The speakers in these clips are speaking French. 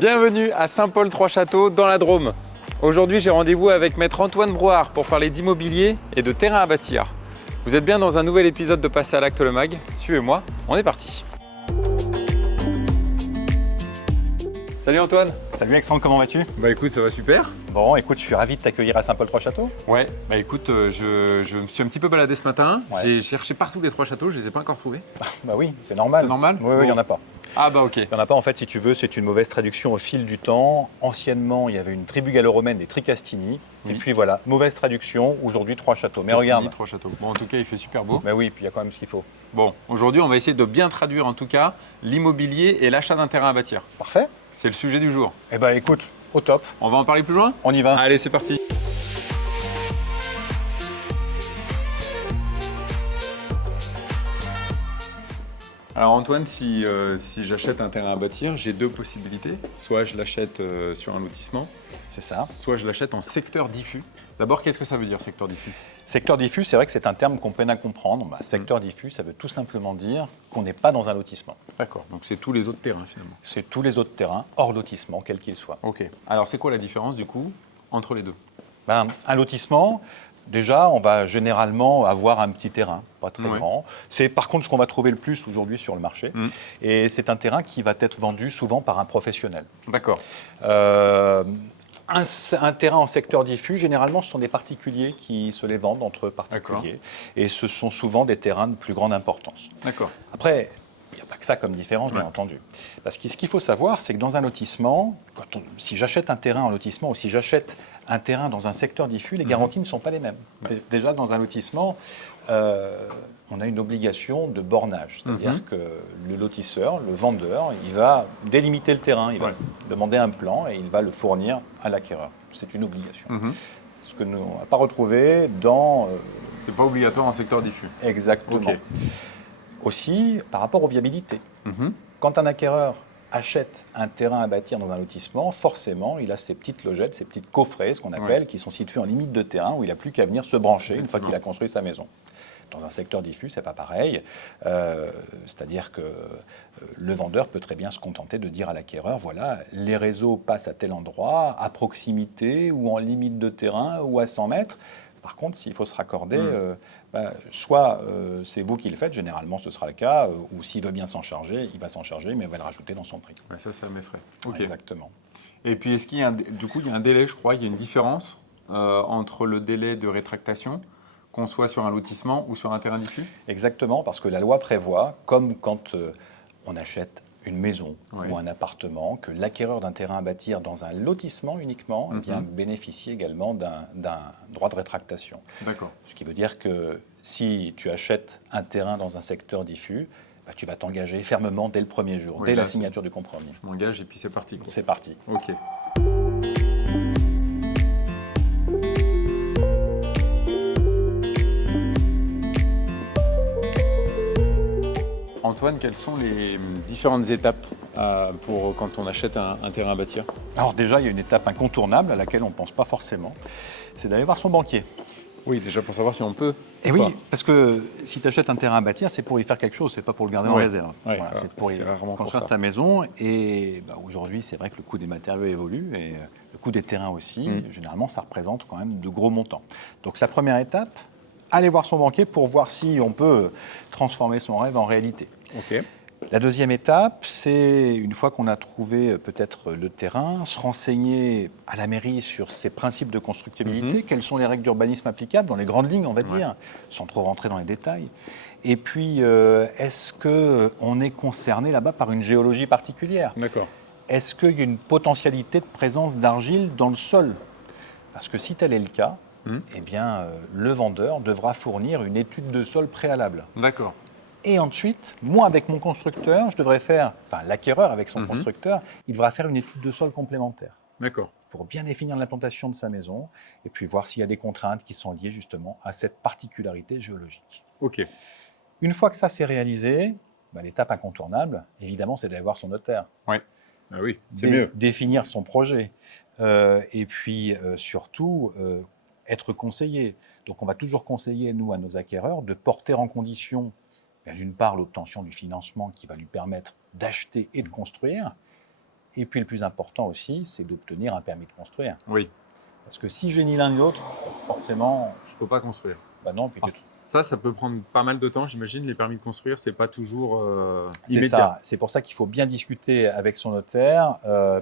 Bienvenue à Saint-Paul-Trois-Châteaux dans la Drôme. Aujourd'hui, j'ai rendez-vous avec maître Antoine Brouard pour parler d'immobilier et de terrain à bâtir. Vous êtes bien dans un nouvel épisode de Passer à l'acte le mag. Suivez-moi, on est parti. Salut Antoine. Salut Alexandre, comment vas-tu? Bah écoute, ça va super. Bon, écoute, je suis ravi de t'accueillir à Saint-Paul-Trois-Châteaux. Ouais, bah écoute, je me suis un petit peu baladé ce matin. Ouais. J'ai cherché partout les trois châteaux, je les ai pas encore trouvés. Bah oui, c'est normal. C'est normal? Oui, il n'y en a pas. Ah bah ok. Il n'y en a pas, en fait, si tu veux, c'est une mauvaise traduction au fil du temps. Anciennement, il y avait une tribu gallo-romaine des Tricastini. Oui. Et puis voilà, mauvaise traduction, aujourd'hui trois châteaux. Mais Castigny, regarde. trois châteaux. Bon, en tout cas, il fait super beau. Mais oui, puis il y a quand même ce qu'il faut. Bon, aujourd'hui, on va essayer de bien traduire en tout cas l'immobilier et l'achat d'un terrain à bâtir. Parfait. C'est le sujet du jour. Eh ben écoute, au top. On va en parler plus loin? On y va. Allez, c'est parti. Alors Antoine, si j'achète un terrain à bâtir, j'ai deux possibilités. Soit je l'achète sur un lotissement, C'est ça. soit je l'achète en secteur diffus. D'abord, qu'est-ce que ça veut dire, secteur diffus? Secteur diffus, c'est vrai que c'est un terme qu'on peine à comprendre. Bah, secteur diffus, ça veut tout simplement dire qu'on n'est pas dans un lotissement. D'accord, donc c'est tous les autres terrains finalement. C'est tous les autres terrains, hors lotissement, quels qu'ils soient. Ok. Alors c'est quoi la différence du coup entre les deux? Ben, un lotissement, déjà, on va généralement avoir un petit terrain, pas très Ouais. grand. C'est par contre ce qu'on va trouver le plus aujourd'hui sur le marché. Et c'est un terrain qui va être vendu souvent par un professionnel. D'accord. Un terrain en secteur diffus, généralement, ce sont des particuliers qui se les vendent entre particuliers. D'accord. Et ce sont souvent des terrains de plus grande importance. D'accord. Après, il n'y a pas que ça comme différence, bien Ouais. entendu. Parce que ce qu'il faut savoir, c'est que dans un lotissement, si j'achète un terrain en lotissement ou si j'achète un terrain dans un secteur diffus, les garanties ne sont pas les mêmes. Ouais. Déjà, dans un lotissement, on a une obligation de bornage. C'est-à-dire que le lotisseur, le vendeur, il va délimiter le terrain, il va Ouais. demander un plan et il va le fournir à l'acquéreur. C'est une obligation. Mhm. Ce que nous, on n'a pas retrouvé dans... C'est pas obligatoire en secteur diffus. exactement. Ok. Aussi, par rapport aux viabilités. Mhm. Quand un acquéreur achète un terrain à bâtir dans un lotissement, forcément, il a ses petites logettes, ses petites coffrets, ce qu'on appelle, qui sont situés en limite de terrain, où il n'a plus qu'à venir se brancher une fois qu'il a construit sa maison. Dans un secteur diffus, c'est pas pareil. C'est-à-dire que le vendeur peut très bien se contenter de dire à l'acquéreur, voilà, les réseaux passent à tel endroit, à proximité, ou en limite de terrain, ou à 100 mètres. Par contre, s'il faut se raccorder, soit c'est vous qui le faites, généralement ce sera le cas, ou s'il veut bien s'en charger, il va s'en charger, mais il va le rajouter dans son prix. Ouais, ça m'effraie. Ok. Exactement. Et puis, est-ce qu'il y a du coup, il y a un délai, je crois, il y a une différence entre le délai de rétractation, qu'on soit sur un lotissement ou sur un terrain diffus? Exactement, parce que la loi prévoit, comme quand on achète une maison Ouais. ou un appartement, que l'acquéreur d'un terrain à bâtir dans un lotissement uniquement vient bénéficier également d'un droit de rétractation. D'accord. Ce qui veut dire que si tu achètes un terrain dans un secteur diffus, bah, tu vas t'engager fermement dès le premier jour, Oui, dès là, la signature du compromis. Je m'engage et puis c'est parti, quoi. C'est parti. Ok. Antoine, quelles sont les différentes étapes pour quand on achète un terrain à bâtir? Alors déjà, il y a une étape incontournable à laquelle on ne pense pas forcément, c'est d'aller voir son banquier. Oui, déjà pour savoir si on peut. Et ou oui, pas. parce que si tu achètes un terrain à bâtir, c'est pour y faire quelque chose, c'est pas pour le garder en Ouais. réserve. Ouais, Voilà, alors, c'est pour y c'est rarement pour construire ça. ta maison. Et bah, aujourd'hui, c'est vrai que le coût des matériaux évolue et le coût des terrains aussi. Généralement, ça représente quand même de gros montants. Donc la première étape, aller voir son banquier pour voir si on peut transformer son rêve en réalité. Ok. La deuxième étape, c'est une fois qu'on a trouvé peut-être le terrain, se renseigner à la mairie sur ses principes de constructibilité, quelles sont les règles d'urbanisme applicables, dans les grandes lignes, on va dire, sans trop rentrer dans les détails. Et puis, est-ce qu'on est concerné là-bas par une géologie particulière? D'accord. Est-ce qu'il y a une potentialité de présence d'argile dans le sol? Parce que si tel est le cas, eh bien, le vendeur devra fournir une étude de sol préalable. D'accord. Et ensuite, moi, avec mon constructeur, je devrais faire, enfin l'acquéreur avec son constructeur, il devra faire une étude de sol complémentaire D'accord. pour bien définir l'implantation de sa maison et puis voir s'il y a des contraintes qui sont liées justement à cette particularité géologique. Ok. Une fois que ça c'est réalisé, bah, l'étape incontournable, évidemment, c'est d'aller voir son notaire. Ouais. Ah oui, c'est mieux. Définir son projet et puis surtout être conseillé. Donc on va toujours conseiller, nous, à nos acquéreurs, de porter en condition d'une part l'obtention du financement qui va lui permettre d'acheter et de construire, Et puis le plus important aussi, c'est d'obtenir un permis de construire. Oui. Parce que si j'ai ni l'un ni l'autre, forcément, Je ne peux pas construire. bah non. Puis Ça peut prendre pas mal de temps, j'imagine. Les permis de construire, c'est pas toujours c'est immédiat. ça. C'est pour ça qu'il faut bien discuter avec son notaire,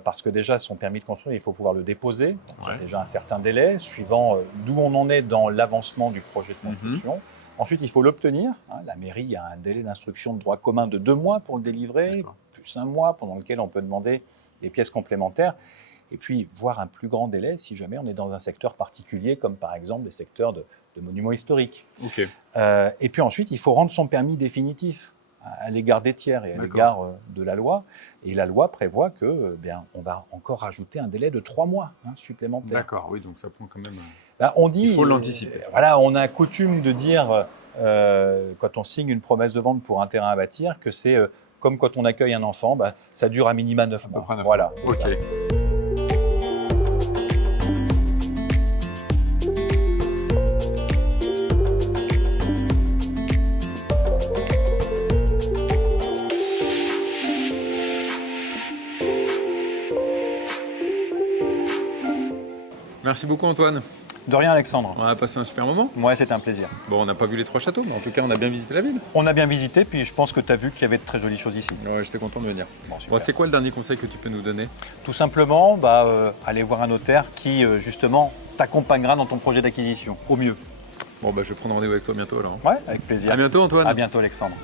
parce que déjà, son permis de construire, il faut pouvoir le déposer. Donc, il y a Ouais. déjà un certain délai, suivant d'où on en est dans l'avancement du projet de construction. Ensuite, il faut l'obtenir. La mairie a un délai d'instruction de droit commun de 2 mois pour le délivrer, D'accord. plus 1 mois pendant lequel on peut demander des pièces complémentaires. Et puis, voir un plus grand délai si jamais on est dans un secteur particulier, comme par exemple des secteurs de monuments historiques. Ok. Et puis ensuite, il faut rendre son permis définitif à l'égard des tiers et à D'accord. l'égard de la loi. Et la loi prévoit que, on va encore rajouter un délai de 3 mois supplémentaire. D'accord, oui, donc ça prend quand même. On dit, Il faut l'anticiper. Voilà, on a coutume de dire, quand on signe une promesse de vente pour un terrain à bâtir, que c'est comme quand on accueille un enfant, ça dure à minima 9 À peu mois. près 9 Voilà, mois. c'est Ok. ça. Merci beaucoup, Antoine. De rien, Alexandre. On a passé un super moment. Moi, c'était un plaisir. Bon, on n'a pas vu les 3 châteaux, mais en tout cas, on a bien visité la ville. On a bien visité, puis je pense que tu as vu qu'il y avait de très jolies choses ici. Ouais, j'étais content de venir. Bon, super. Bon, c'est quoi le dernier conseil que tu peux nous donner? Tout simplement, aller voir un notaire qui, justement, t'accompagnera dans ton projet d'acquisition, au mieux. Bon, je vais prendre rendez-vous avec toi bientôt alors. Ouais, avec plaisir. À bientôt, Antoine. À bientôt, Alexandre.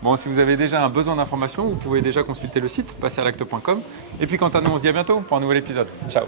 Bon, si vous avez déjà un besoin d'information, vous pouvez déjà consulter le site passerlacte.com. Et puis quant à nous, on se dit à bientôt pour un nouvel épisode. Ciao.